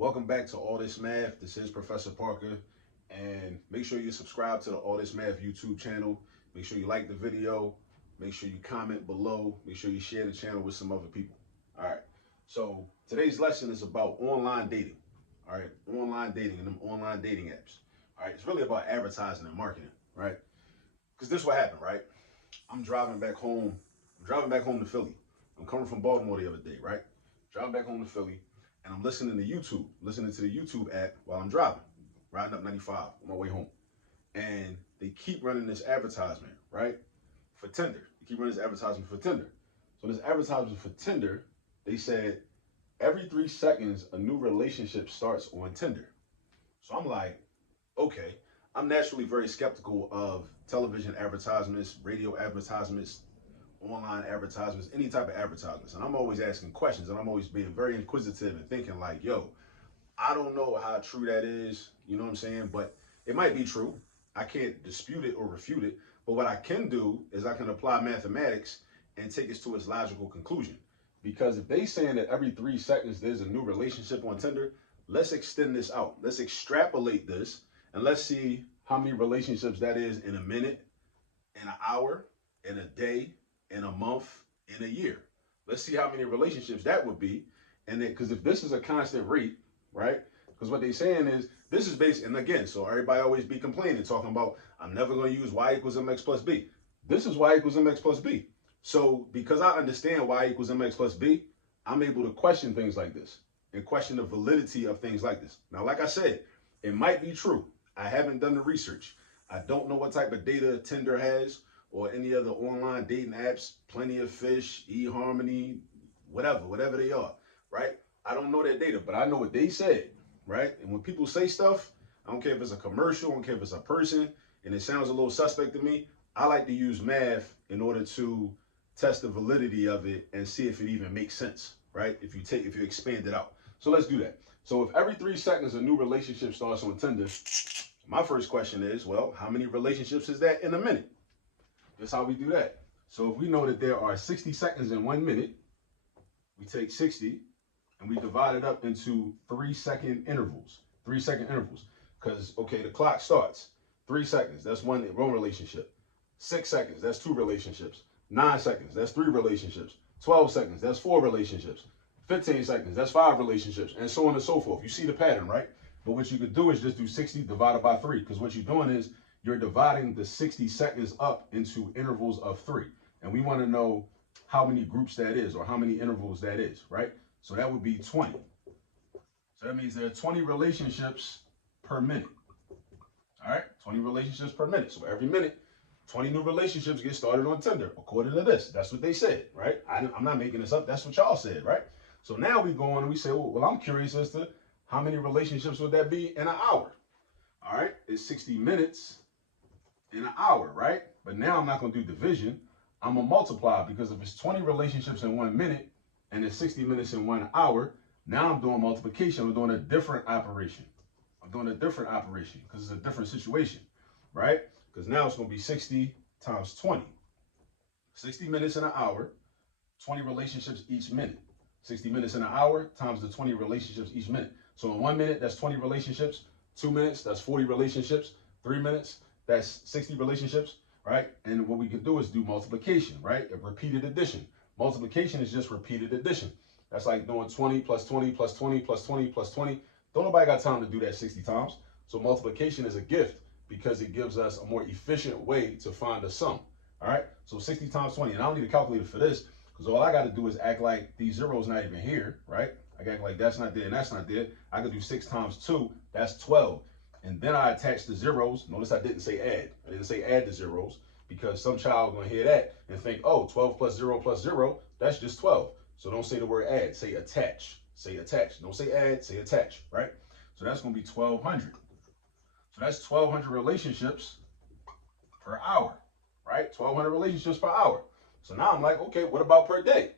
Welcome back to All This Math. This is Professor Parker, and make sure you subscribe to the All This Math YouTube channel. Make sure you like the video. Make sure you comment below. Make sure you share the channel with some other people. All right. So today's lesson is about online dating. All right, online dating and them online dating apps. All right, it's really about advertising and marketing, right? Because this is what happened, right? I'm driving back home. I'm driving back home to Philly. I'm coming from Baltimore the other day, right? Driving back home to Philly, and I'm listening to the YouTube app while I'm driving, riding up 95 on my way home. And they keep running this advertisement, right? For Tinder. They keep running this advertisement for Tinder. So this advertisement for Tinder, they said every 3 seconds a new relationship starts on Tinder. So I'm like, okay. I'm naturally very skeptical of television advertisements, radio advertisements, online advertisements, any type of advertisements. And I'm always asking questions, and I'm always being very inquisitive and thinking like, yo, I don't know how true that is, you know what I'm saying? But it might be true. I can't dispute it or refute it. But what I can do is I can apply mathematics and take it to its logical conclusion. Because if they saying that every 3 seconds there's a new relationship on Tinder, let's extend this out. Let's extrapolate this, and let's see how many relationships that is in a minute, in an hour, in a day, in a month, in a year. Let's see how many relationships that would be. And then, because if this is a constant rate, right? Because what they're saying is, this is based, and again, so everybody always be complaining, talking about, I'm never going to use y equals mx plus b. This is y equals mx plus b. So because I understand y equals mx plus b, I'm able to question things like this and question the validity of things like this. Now, like I said, it might be true. I haven't done the research. I don't know what type of data Tinder has or any other online dating apps, Plenty of Fish, eHarmony, whatever they are, right? I don't know that data, but I know what they said, right? And when people say stuff, I don't care if it's a commercial, I don't care if it's a person, and it sounds a little suspect to me, I like to use math in order to test the validity of it and see if it even makes sense, right? If you expand it out. So let's do that. So if every 3 seconds a new relationship starts on Tinder, my first question is, well, how many relationships is that in a minute? That's how we do that. So if we know that there are 60 seconds in 1 minute, we take 60 and we divide it up into 3-second intervals. 3-second intervals. Because, okay, the clock starts. 3 seconds, that's one relationship. 6 seconds, that's 2 relationships. 9 seconds, that's 3 relationships. 12 seconds, that's 4 relationships. 15 seconds, that's 5 relationships, and so on and so forth. You see the pattern, right? But what you could do is just do 60 divided by 3, because what you're doing is you're dividing the 60 seconds up into intervals of 3. And we want to know how many groups that is, or how many intervals that is, right? So that would be 20. So that means there are 20 relationships per minute. All right, 20 relationships per minute. So every minute, 20 new relationships get started on Tinder, according to this. That's what they said, right? I'm not making this up. That's what y'all said, right? So now we go on and we say, well, I'm curious as to how many relationships would that be in an hour? All right, it's 60 minutes in an hour, right? But now I'm not going to do division. I'm going to multiply, because if it's 20 relationships in 1 minute and it's 60 minutes in 1 hour, now I'm doing multiplication. I'm doing a different operation. Because it's a different situation, right? Because now it's going to be 60 times 20. 60 minutes in an hour, 20 relationships each minute. 60 minutes in an hour times the 20 relationships each minute. So in 1 minute, that's 20 relationships. 2 minutes, that's 40 relationships. 3 minutes, that's 60 relationships, right? And what we can do is do multiplication, right? A repeated addition. Multiplication is just repeated addition. That's like doing 20 plus 20 plus 20 plus 20 plus 20. Don't nobody got time to do that 60 times. So multiplication is a gift, because it gives us a more efficient way to find a sum. All right, so 60 times 20, and I don't need a calculator for this, because all I got to do is act like these zeros not even here, right? I got like that's not there and that's not there. I could do 6 times 2, that's 12. And then I attach the zeros. Notice I didn't say add. I didn't say add the zeros, because some child going to hear that and think, oh, 12 plus 0, that's just 12. So don't say the word add, say attach. Say attach. Don't say add, say attach, right? So that's going to be 1,200. So that's 1,200 relationships per hour, right? 1,200 relationships per hour. So now I'm like, okay, what about per day?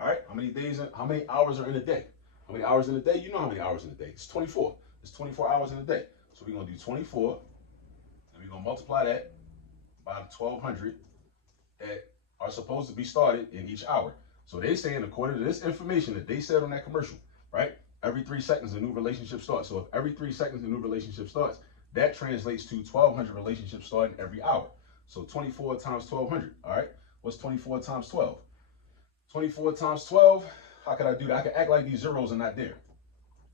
All right, how many hours are in a day? How many hours in a day? You know how many hours in a day. It's 24. It's 24 hours in a day. So we're going to do 24, and we're going to multiply that by 1,200 that are supposed to be started in each hour. So they're saying, according to this information that they said on that commercial, right? Every 3 seconds, a new relationship starts. So if every 3 seconds, a new relationship starts, that translates to 1,200 relationships starting every hour. So 24 times 1,200, all right? What's 24 times 12? 24 times 12, how could I do that? I could act like these zeros are not there,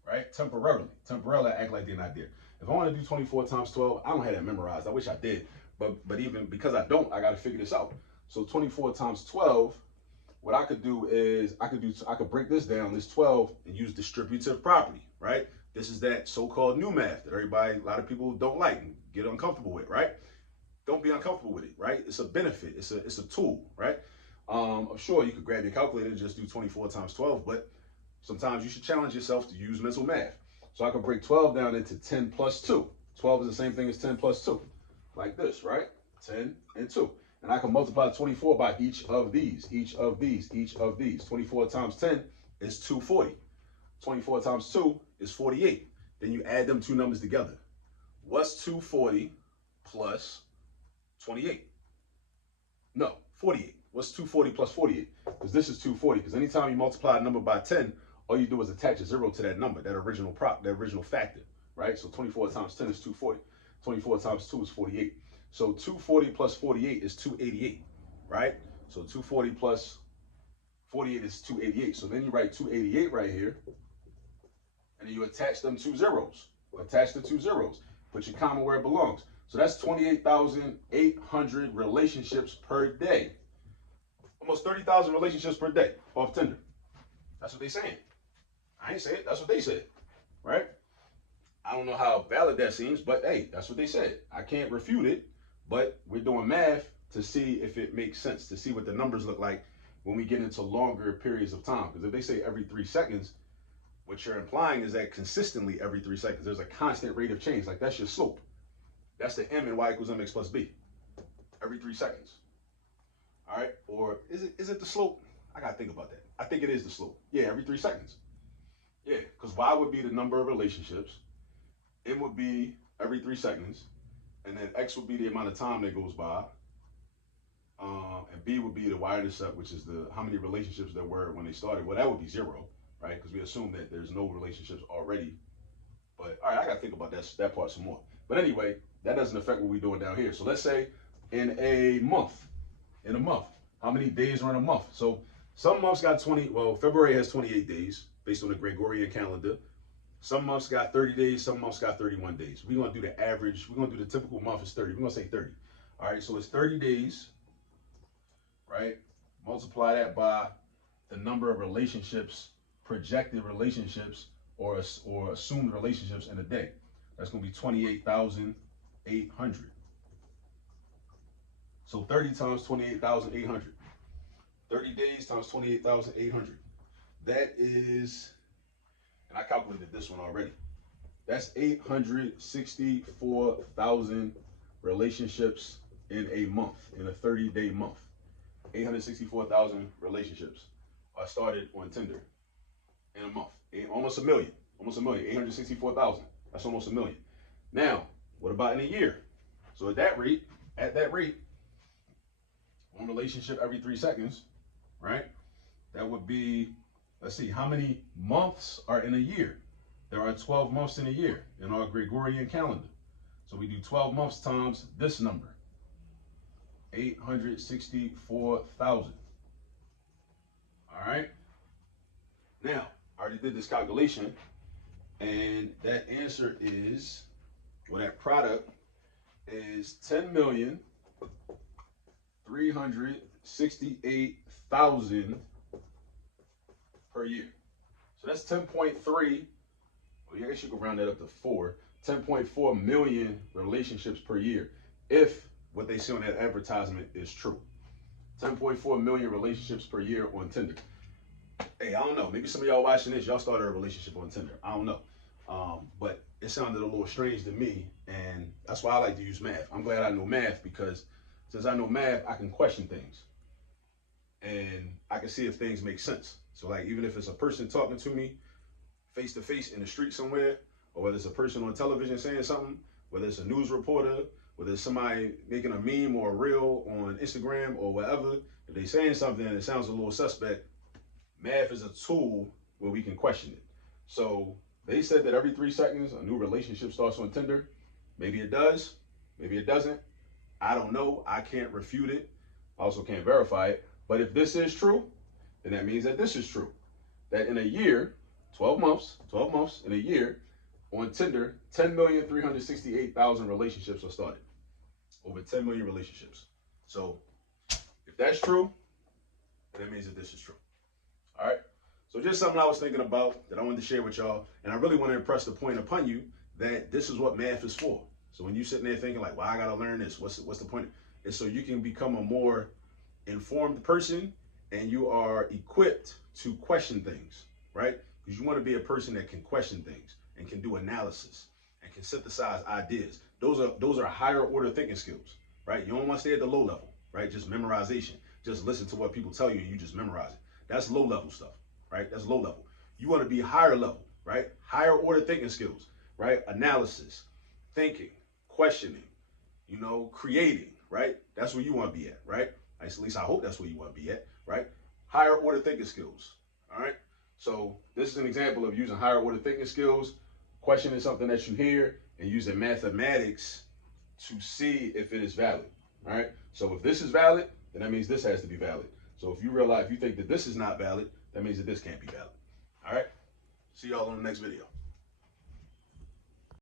right? Temporarily, I act like they're not there. If I want to do 24 times 12, I don't have that memorized. I wish I did, but even because I don't, I got to figure this out. So 24 times 12, what I could do is I could break this down, this 12, and use distributive property, right? This is that so-called new math that a lot of people don't like and get uncomfortable with, right? Don't be uncomfortable with it, right? It's a benefit. It's a tool, right? I'm sure you could grab your calculator and just do 24 times 12, but sometimes you should challenge yourself to use mental math. So I can break 12 down into 10 plus 2. 12 is the same thing as 10 plus 2, like this, right? 10 and 2. And I can multiply 24 by each of these, each of these, each of these. 24 times 10 is 240. 24 times 2 is 48. Then you add them two numbers together. What's 240 plus 28? No, 48. What's 240 plus 48? Because this is 240. Because anytime you multiply a number by 10, all you do is attach a 0 to that number, that original factor, right? So 24 times 10 is 240. 24 times 2 is 48. So 240 plus 48 is 288, right? So 240 plus 48 is 288. So then you write 288 right here, and then you attach them two zeros. Attach the two zeros. Put your comma where it belongs. So that's 28,800 relationships per day. Almost 30,000 relationships per day off Tinder. That's what they saying. I ain't say it. That's what they said, right? I don't know how valid that seems, but hey, that's what they said. I can't refute it, but we're doing math to see if it makes sense, to see what the numbers look like when we get into longer periods of time. Because if they say every 3 seconds, what you're implying is that consistently every 3 seconds, there's a constant rate of change. Like that's your slope. That's the m in y equals mx plus b. Every 3 seconds. All right? Or is it the slope? I got to think about that. I think it is the slope. Yeah, every 3 seconds. Yeah, because y would be the number of relationships. M would be every 3 seconds. And then x would be the amount of time that goes by. And b would be the y-intercept, which is how many relationships there were when they started. Well, that would be 0, right? Because we assume that there's no relationships already. But all right, I got to think about that part some more. But anyway, that doesn't affect what we're doing down here. So let's say in a month, how many days are in a month? So some months got February has 28 days based on the Gregorian calendar. Some months got 30 days, some months got 31 days. We're going to do the average. We're going to do the typical month is 30. We're going to say 30. All right, so it's 30 days, right? Multiply that by the number of relationships, projected relationships, or assumed relationships in a day. That's going to be 28,800. So 30 times 28,800. 30 days times 28,800. That is, and I calculated this one already. That's 864,000 relationships in a month, in a 30-day month. 864,000 relationships are started on Tinder in a month. Almost a million. 864,000. That's almost a million. Now, what about in a year? So at that rate, one relationship every 3 seconds, right? That would be, let's see, how many months are in a year? There are 12 months in a year in our Gregorian calendar. So we do 12 months times this number, 864,000. All right. Now, I already did this calculation, and that answer is, well, that product is 10,368,000 per year. So that's 10.3. Well, I guess you could round that up to 10.4 million relationships per year, if what they see on that advertisement is true. 10.4 million relationships per year on Tinder. Hey, I don't know. Maybe some of y'all watching this, y'all started a relationship on Tinder. I don't know. But it sounded a little strange to me, and that's why I like to use math. I'm glad I know math, because since I know math, I can question things. And I can see if things make sense. So like, even if it's a person talking to me face to face in the street somewhere, or whether it's a person on television saying something, whether it's a news reporter, whether it's somebody making a meme or a reel on Instagram or whatever, if they're saying something and it sounds a little suspect, math is a tool where we can question it. So they said that every 3 seconds a new relationship starts on Tinder. Maybe it does, maybe it doesn't. I don't know. I can't refute it. I also can't verify it. But if this is true, then that means that this is true. That in a year, 12 months in a year, on Tinder, 10,368,000 relationships are started. Over 10 million relationships. So if that's true, then that means that this is true. All right. So just something I was thinking about that I wanted to share with y'all. And I really want to impress the point upon you that this is what math is for. So when you're sitting there thinking like, well, I got to learn this. What's the point? It's so you can become a more informed person and you are equipped to question things, right? Because you want to be a person that can question things and can do analysis and can synthesize ideas. Those are higher order thinking skills, right? You don't want to stay at the low level, right? Just memorization. Just listen to what people tell you and you just memorize it. That's low level stuff, right? That's low level. You want to be higher level, right? Higher order thinking skills, right? Analysis, thinking, questioning, creating, right? That's where you want to be at, right? At least I hope that's where you want to be at, right? Higher order thinking skills, all right? So this is an example of using higher order thinking skills, questioning something that you hear, and using mathematics to see if it is valid, all right? So if this is valid, then that means this has to be valid. So if you think that this is not valid, that means that this can't be valid, all right? See y'all on the next video.